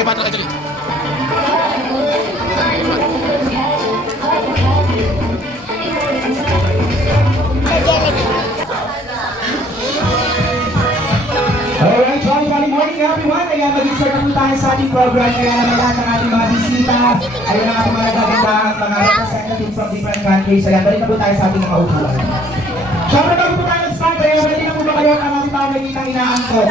kay Patrick Angeline. Alright, jolly morning everyone. Ayan, mag-insert na po tayo sa ating program. Kaya naman lahat ng ating mga bisita. Ayun ang ating mga nagagandang mga representatives from different countries. Ayan, balik na po tayo sa ating mga upuan. Siyempre, bago po tayo nag-start, ready na po ba kayo ang ating pamagiging inaangkot?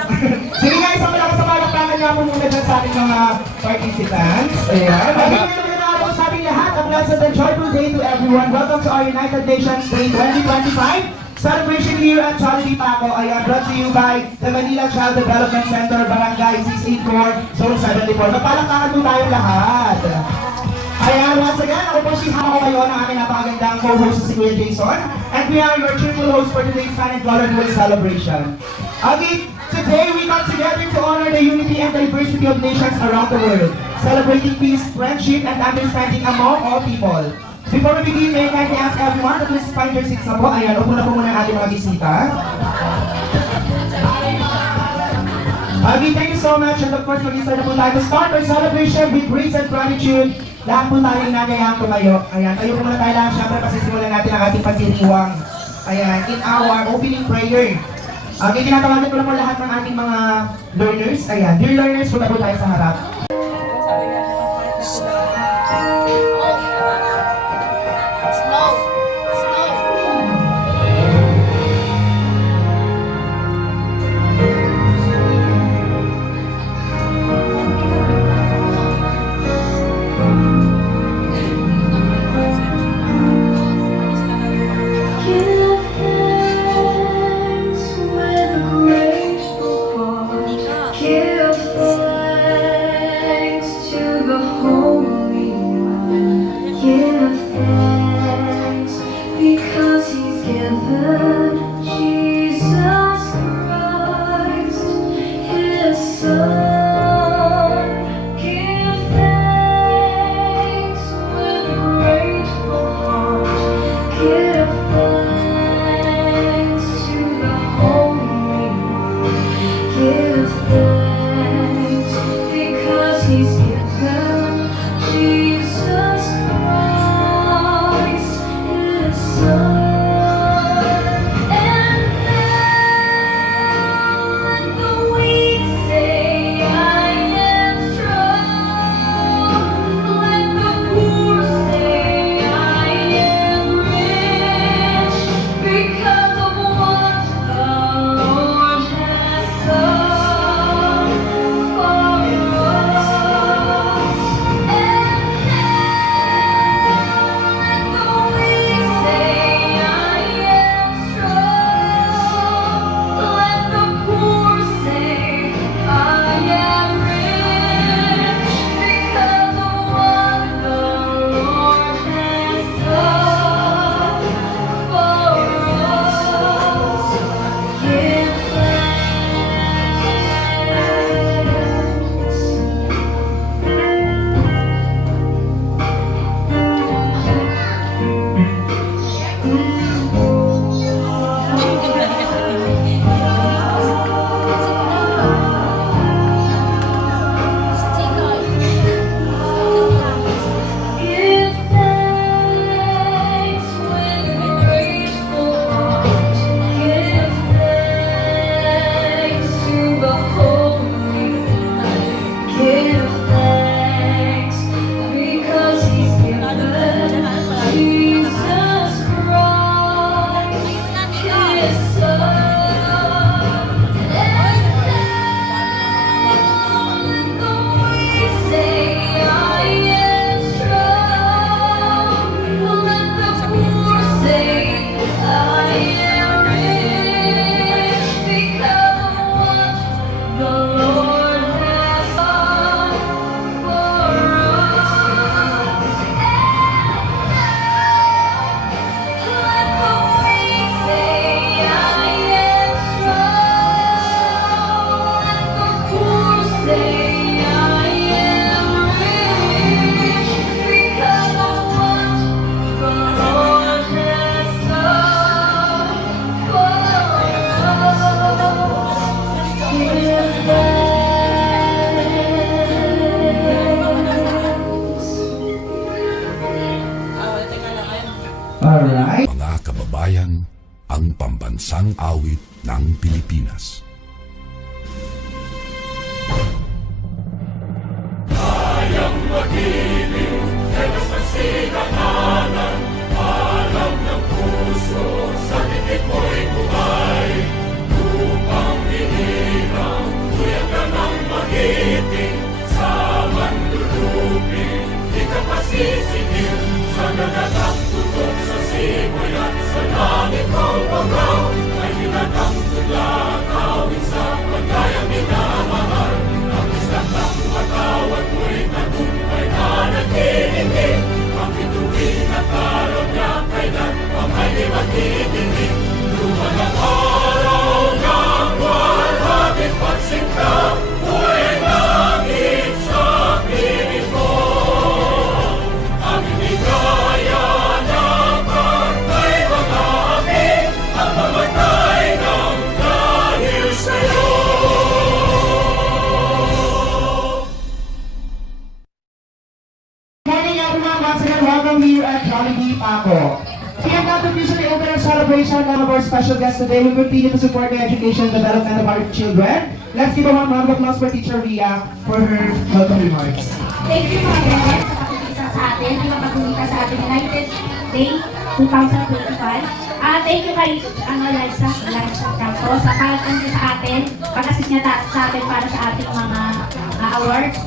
Sige nga, isang malakas sa palakpakan nga po muna dyan sa ating mga participants. Ayan, magiging na po sa ating lahat. A blessed and joyful day to everyone. Welcome to our United Nations Day 2025. Celebration here at Jollibee Paco ay brought to you by the Manila Child Development Center, Barangay 684, Zone 74. Napalakaran po tayong lahat. Ayan, once again, ako po si Hako kayo ng aking napakagandang co-host si Kuya Jason. And we are your cheerful host for today's Fun and Colorful celebration. Okay, today we come together to honor the unity and diversity of nations around the world, celebrating peace, friendship, and understanding among all people. Before we begin, may I kindly ask everyone to please find your seats na po. Ayan, upo na po muna ang ating mga bisita. Okay, thank you so much. And of course, mag-start na po tayo to start our celebration with grace and gratitude. Lahat po tayong nagayang tumayo. Ayan, tayo po muna tayo lang. Siyempre, pasisimulan natin ang ating pagdiriwang. Ayan, in our opening prayer. Okay, tinatawagan ko na po lahat ng ating mga learners. Ayan, dear learners, punta po tayo sa harap. And then the weeds say magiliw, Diyos ang sinangalan, alam ng puso, sa titik mo'y buhay. Lupang hinirang, tuyag ka ng magiting, sa manlulupin, di ka pasisingil, sa nagagang tutok sa simoy at sa langit mong bangaw, ay hinatang tula, kawin sa pagkayang minamahal, ang isang ng matawad mo'y tagumpay na nagtitingin, ang bituin at araw niya kailan pang ay di magtitingin, luman ang araw ng walhaging pagsinta, buhay langit sa piling mo, ang inigaya ng pagkay mga amin, ang mamatay ng dahil sa'yo. Morning everyone, once again, welcome here at Jollibee Paco. We have not officially opened our celebration of our special guest today. We continue to support the education and development of our children. Let's give a warm round of applause for Teacher Ria for her welcome remarks. Thank you mga ganyan sa pagkikita sa atin, di mapagkikita sa ating United Day 2025. Thank you kay Liza Campo sa pagkakita niya sa atin, pag-assist niya sa atin para sa ating mga awards.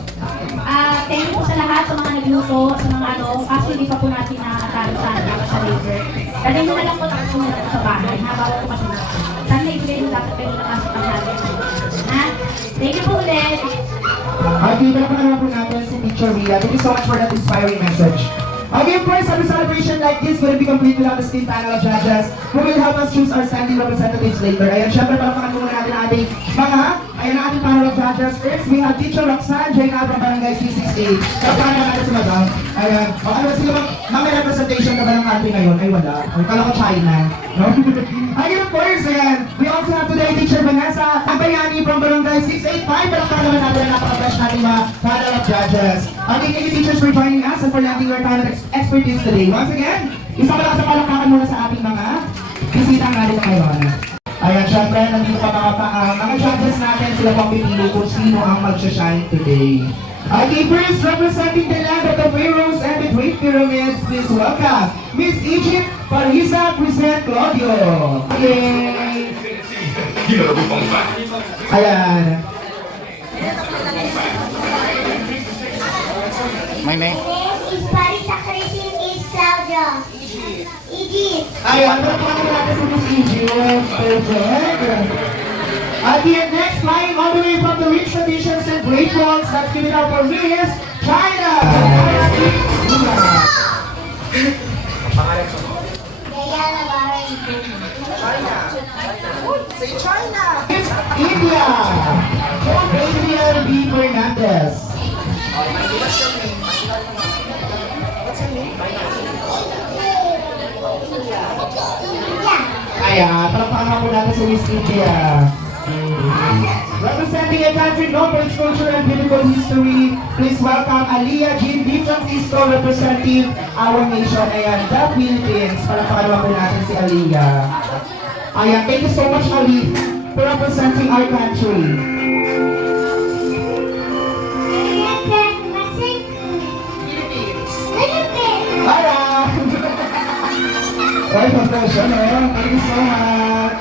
Thank you po sa lahat, sa mga nagluto, sa mga kasi hindi pa po natin nakatalo sa labor. Dali nyo na lang po nakasunod sa bahay, habang po kasi sana ibigay nyo dapat kayo nakasapag natin. Thank you po ulit. Okay, pala po natin si Teacher Ria. Thank you so much for that inspiring message. Okay, of course, every celebration like this will be complete without the esteemed panel of judges who will help us choose our standing representatives later. Ayan, syempre, palakpakan muna natin ang ating ayan ang ating panel of judges. First, we have Teacher Roxanne J. from Barangay C68. Palakpakan naman natin si Madam. Ayan, ano ba sila may representation ka ba ng country ngayon? Ay, wala. Ay, kala ko China. No? Ayun, of course, ayan. We also have today Teacher Vanessa Abayani from Barangay 685. Palakpakan naman natin ang napaka-fresh nating mga panel of judges. Okay, thank you teachers for joining us and for lending your time and expertise today. Once again, isang malakas na palakpakan muna sa ating mga bisita natin ngayon. Ayan, syempre, nandito pa mga judges natin, sila pang pipili kung sino ang mag-shine today. Okay, first, representing the land of the pharaohs and the great pyramids, please welcome Miss Egypt Parisa Present Claudio. Okay. Ayan. My name? is Parisa Christine is Claudio. Egypt. Ayan, palakpakan natin si Miss Egypt. Perfect. The next flying all the way from the rich traditions and great ones, let's give it up for Miss China. Gaya Navarre. China. Say China. Miss India. Adrian B. Fernandez. Ayan, palakpakan po natin si Miss India. Representing a country known for its culture and biblical history, please welcome Aliyah Jean D. Francisco representing our nation, ayan, the Philippines. Palakpakan naman po natin si Aliyah. Ayan, thank you so much, Ali, for representing our country. Alright! Well, professional. Thank you so much.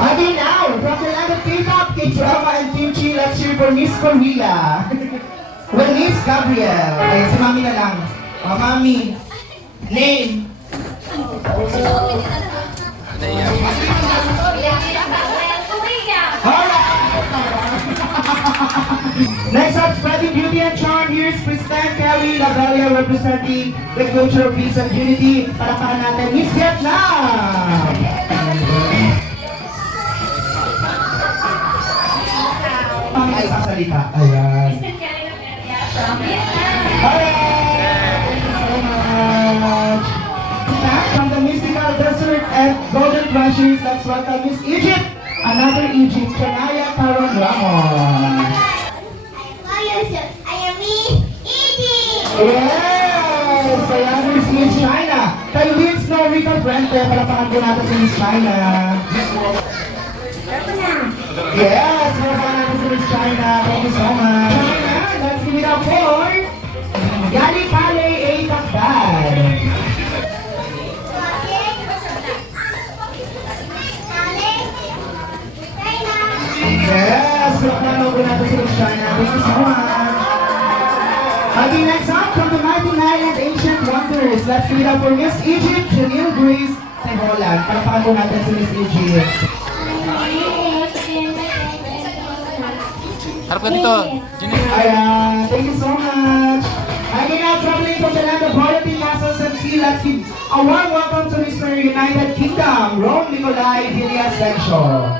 Okay, now, from the land of K-pop, K-drama, and kimchi, let's cheer for Miss Korea. Well, Miss Gabriel. Ayan, si Mami na lang. Oh, Mami. Name. Next up, spreading beauty and charm, here's Kristen Kelly Labelia representing the culture of peace and unity. Palakpakan natin, Miss Vietnam! Ang isasalita. Ayan. Alright! Thank you so much! Back from the mystical desert and golden treasures, let's welcome Miss Egypt! Another Egypt, Chanaya Taron Ramon. I am Miss Egypt. Yes! Kaya Miss China. Kayo wins no Rico Frente. Palapakan po natin si Miss China. Yes! Palapakan natin si Miss China. Thank you so much. China, let's give it up for Sally A. Takdan. Yes, welcome po natin si Miss China. Thank you so much. Okay, next up from the mighty Nile and Ancient Wonders. Let's give it up for Miss Egypt, Janelle Grace, sa Holland. Palakpakan po natin si Miss Egypt. Harap ka dito. Ayan, thank you so much. Okay, now traveling from the land of royalty, castles, and sea, let's give a warm welcome to Mr. United Kingdom, Rome Nicolai Hilias Lecture.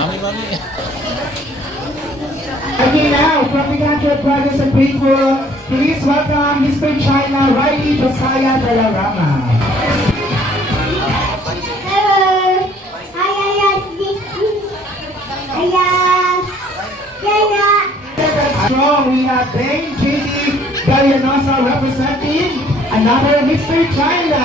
Mami. Okay, now, from the country of brothers and grateful, please welcome Mr. China, Riley Josiah de la Rama. Hello. Strong, we have Dane J.D. Galianosa representing another Mr. China.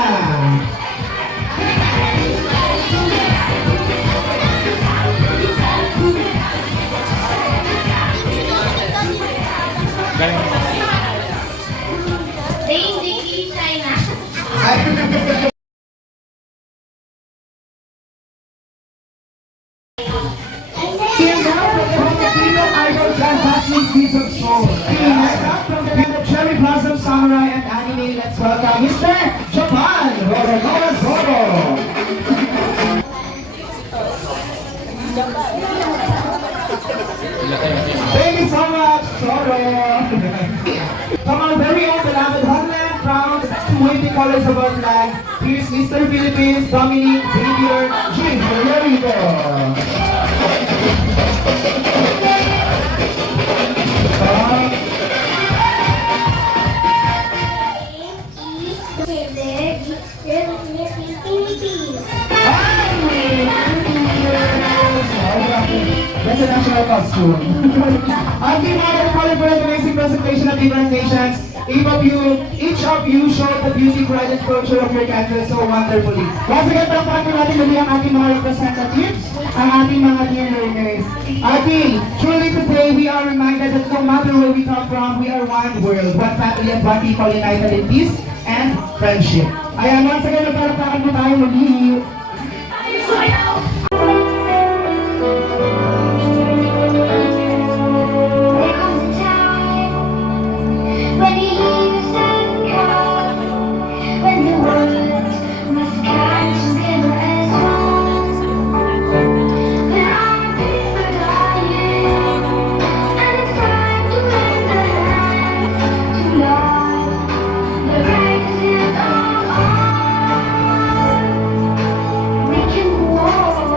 Daisy China. Here now from the Filipino Idol Fantastic Season Show. Next up from the band of Cherry Blossom Samurai and Anime, let's welcome Mr. Japan, Roronoa Zoro. Thank you so much, Zoro. From our very own beloved homeland, proud to wave the colors of our flag, here's Mr. Philippines, Dominic Xavier Jr. Lorito. That's a national costume. I'll be more calling for an amazing presentation of different nations. Each of you showed the beauty, pride, and culture of your country so wonderfully. Once again, palakpakan po natin muli ang ating mga representatives, ang ating mga dear learners. Okay, truly today we are reminded that no matter where we come from, we are one world, one family, and one people united in peace and friendship. Ayan, once again, palakpakan po tayo muli. There comes a time when the years stand calm, when the world must come together as one. When our people are dying, and it's time to lend a hand to love the righteousness of all. We can walk.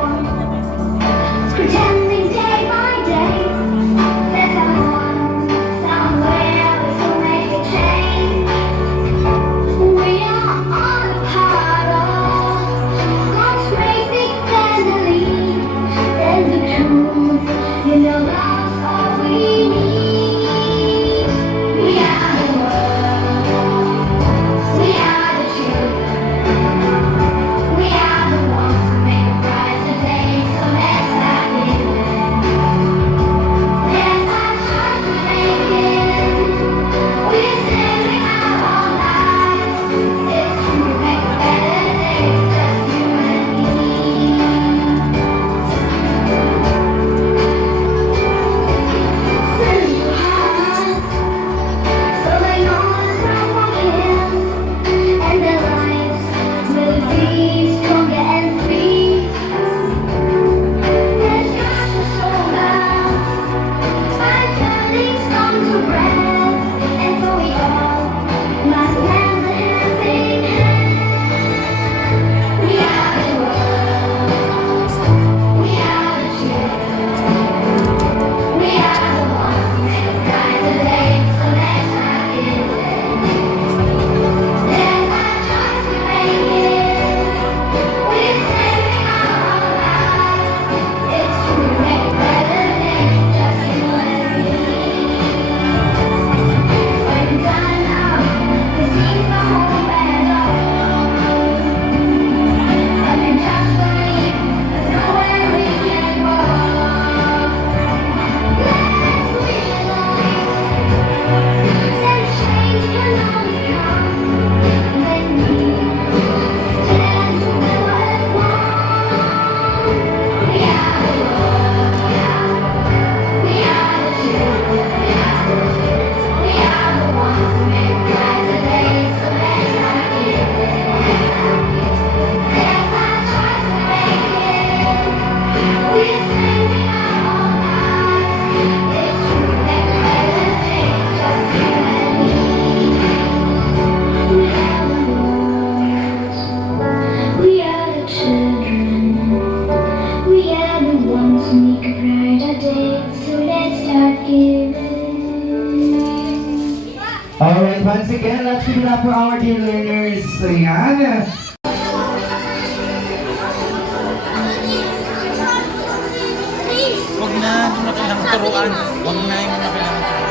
again, let's give it up for our dear learners. Ayan. Huwag na, hindi na kailangan turuan. Huwag na yung na kailangan turuan.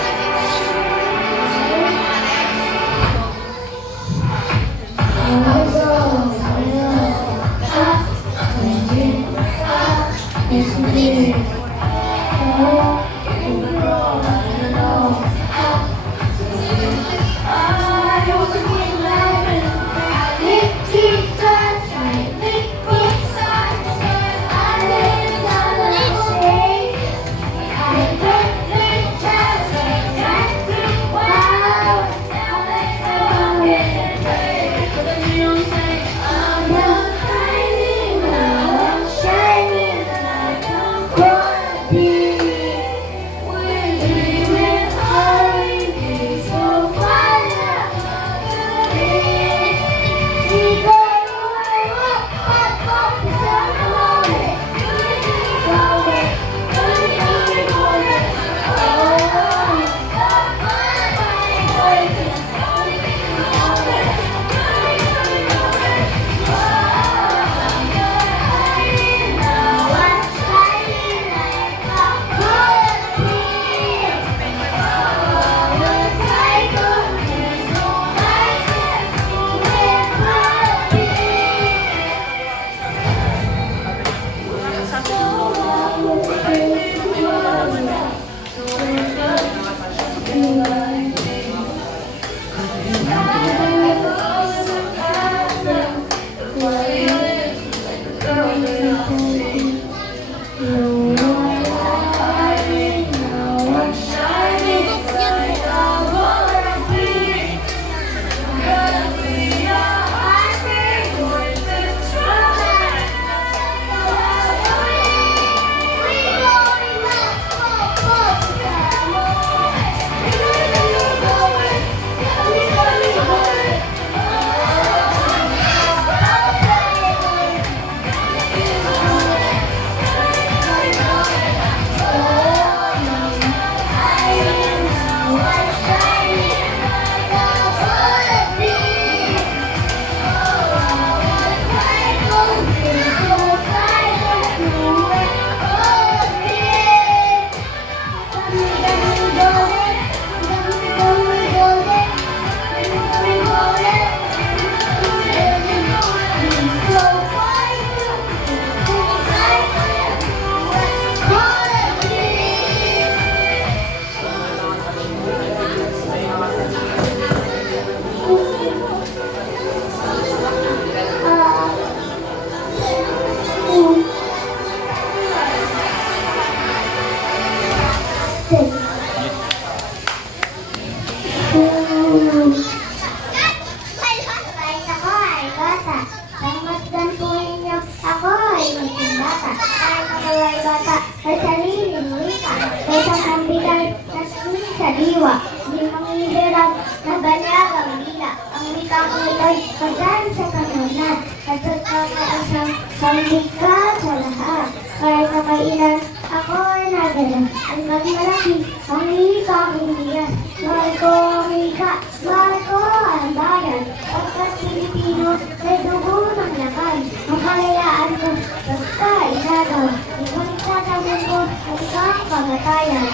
Di manghihirap na banyagang dila. Ang wikang ito'y pagdaan sa kanunan. At sa kakaasang pambigka sa lahat. Kahit na kailan ako ay nagala. Ang magmalaki, ang hihikang hihiyas. Mahal ko ang hika, mahal ko ang bayan. Pagkat Pilipino, may dugo ng lakan. Ang kalayaan ko, basta inagaw. Ngunit tatawin ko, ang ikang kamatayan.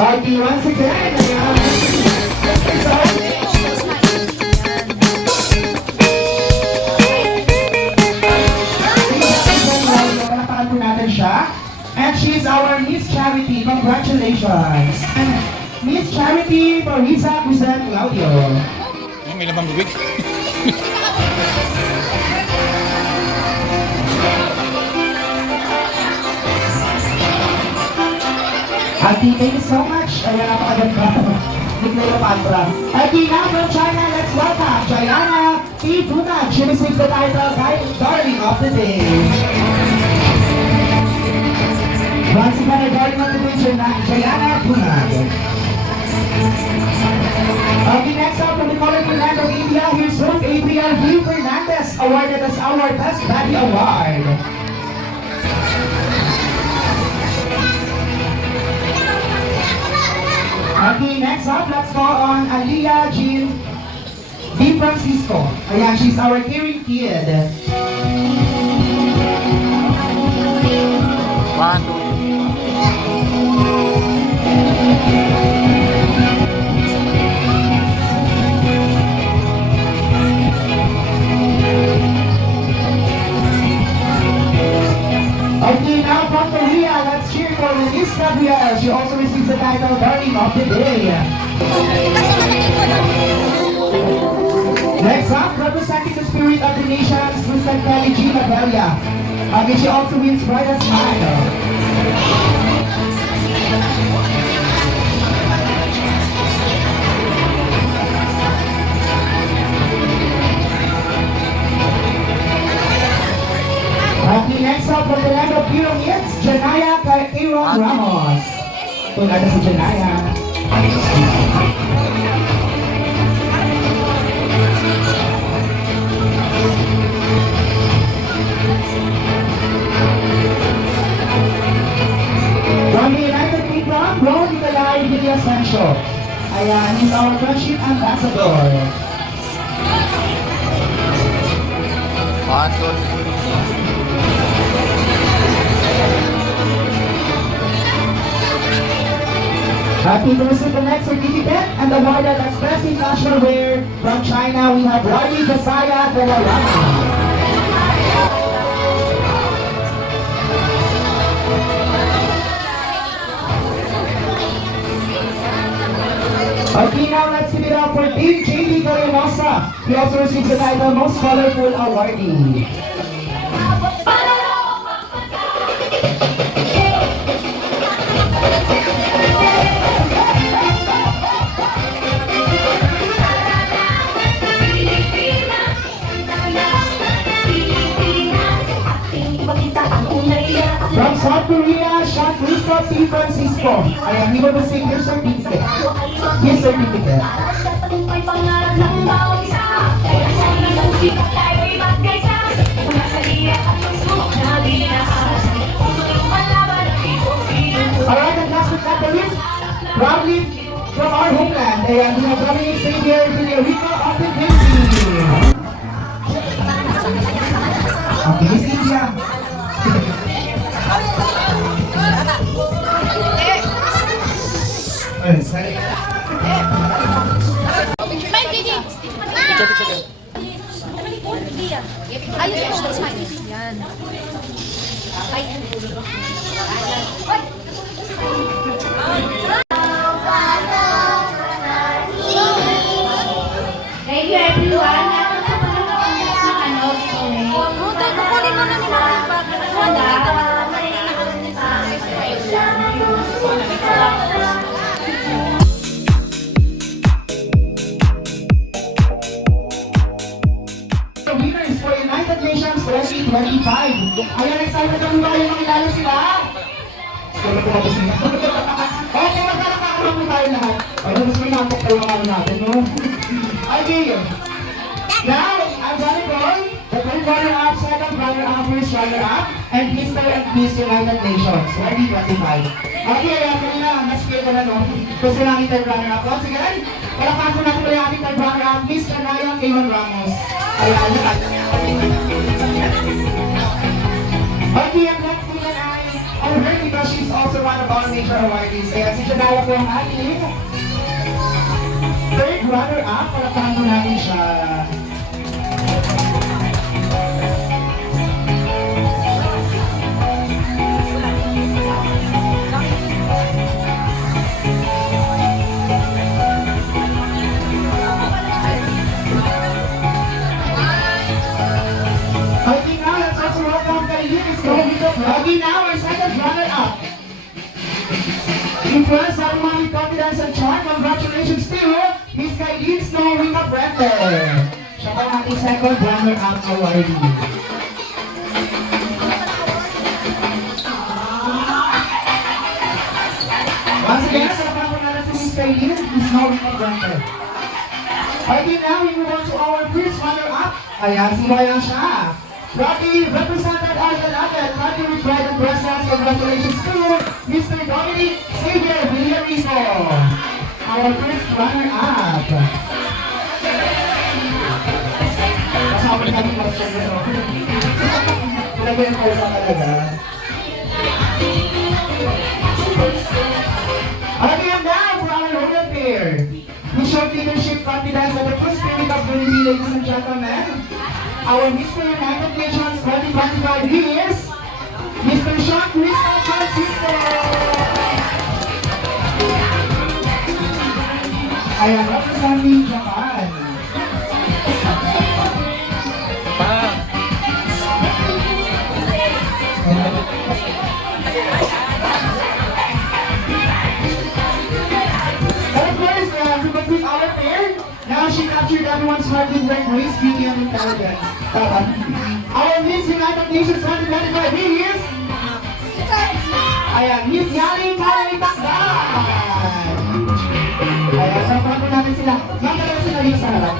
Okay, once again, palakpakan po natin siya. And she's our Miss Charity. Congratulations. And Miss Charity Marisa Guzan Claudio. May labang bibig. Ati, thank you so much. Ayan, napakaganda. Ni Cleopatra. Ati, now from China, let's welcome Jayana P. Bunad. She receives the title Darling of the Day. Once again, a Darling of the Day, Jayana Bunad. Okay, next up from the colorful land of India, here's Ruth Adriel V. Fernandez, awarded as our Best Baddie Award. Okay, next up, let's call on Aliyah Jean Di Francisco. Ayan, she's our caring kid. One, two. Okay, now from Korea, let's cheer for Liz Gabriel. She also receives the title Darling of the Day. Next up, representing the spirit of the nations, Mr. Kelly G. Magalia. Okay, she also wins Brightest Smile. Okay, next up from the land of pyramids, Janaya Aaron Ramos. Ito na si Janaya. From the United Kingdom, Ron Nicolai Villasencio. Ayan, he's our friendship ambassador. One, two. Happy to receive the next certificate and awarded as Best in National Wear from China. We have Riley Josiah de la Rama. Okay, now let's give it up for Team JB Carinosa. He also receives the title Most Colorful Awardee. From South Korea, Sean Christoph T. Francisco. Ayan, he will receive his certificate. His certificate. Alright, and last but not the least, proudly from our homeland, ayan, we have Dominic Xavier Villarica of the Philippines. Okay, Miss India. Ay, sorry. Ayos mo, smile. Yan. Thank you everyone. Napunta pa naman kami ng ano, Kukunin mo na ni Mama. The winners for United Nations 2025. Ayan, excited kami ba yung makilala sila? Siguro po ako sila. Okay, magkakakaroon mo tayo lahat. Ayun, mas may natok tayo mga natin, no? Okay. Now, I'm gonna call the third runner-up, second runner-up, first runner-up, and Mr. and Miss United Nations 2025. Okay, ayan, kanina, na-scale ko na, no? Gusto namin third runner-up. Once again, palakpan ko natin yung ating third runner-up, Miss Janaya Aaron Ramos. Ayan, okay, and let's give an eye on her because she's also one of our major awardees. Kaya si Janaya po ang ating third runner-up. Palakpan ko natin siya. Okay, now our second runner-up. Influence everyone with confidence and charm. Congratulations to Miss Kailin Snow Rina Brente. Siya po ang ating second runner-up awardee. Once again, salamat po natin si Miss Kailin Snow Rina Brente. Okay, now we move on to our first runner-up. Ayan, sino kaya siya? Rocky represented as the Latin, Rocky with pride and presence. Congratulations to Mr. Dominic Xavier Villarico. our first runner-up. Kasama na natin mga siyempre, no? Talaga yung pausa talaga. Again now for our royal pair. We show leadership, confidence, and the true spirit of unity, ladies and gentlemen. Our Mr. United Nations 2025 is Mr. Sean Crystal Francisco. Ayan, representing Japan. Pa! And of course, to complete our pair, now she captured everyone's heart with her grace, beauty, and intelligence. Our Miss United Nations 2025 is... Ayan, Miss Yali Kari Takdan! Ayan, sampahan po natin sila. Magdala sila dito sa harap.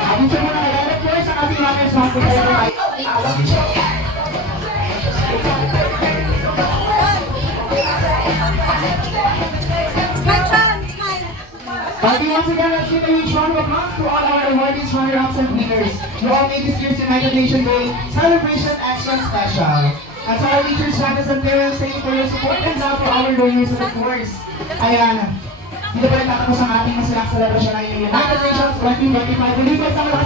Attention muna kayo. And of course, ang ating runners mga po tayo. Once again, let's give a huge round of applause to all our awardees, runner-ups, and winners. You all made this year's United Nations Day celebration extra special. At sa our teachers, staffs, and parents, thank you for your support, and now for our donors, and of course. Ayan, dito pa rin tatapos ang ating masalang celebration ng United Nations 2025. Muli po sa mga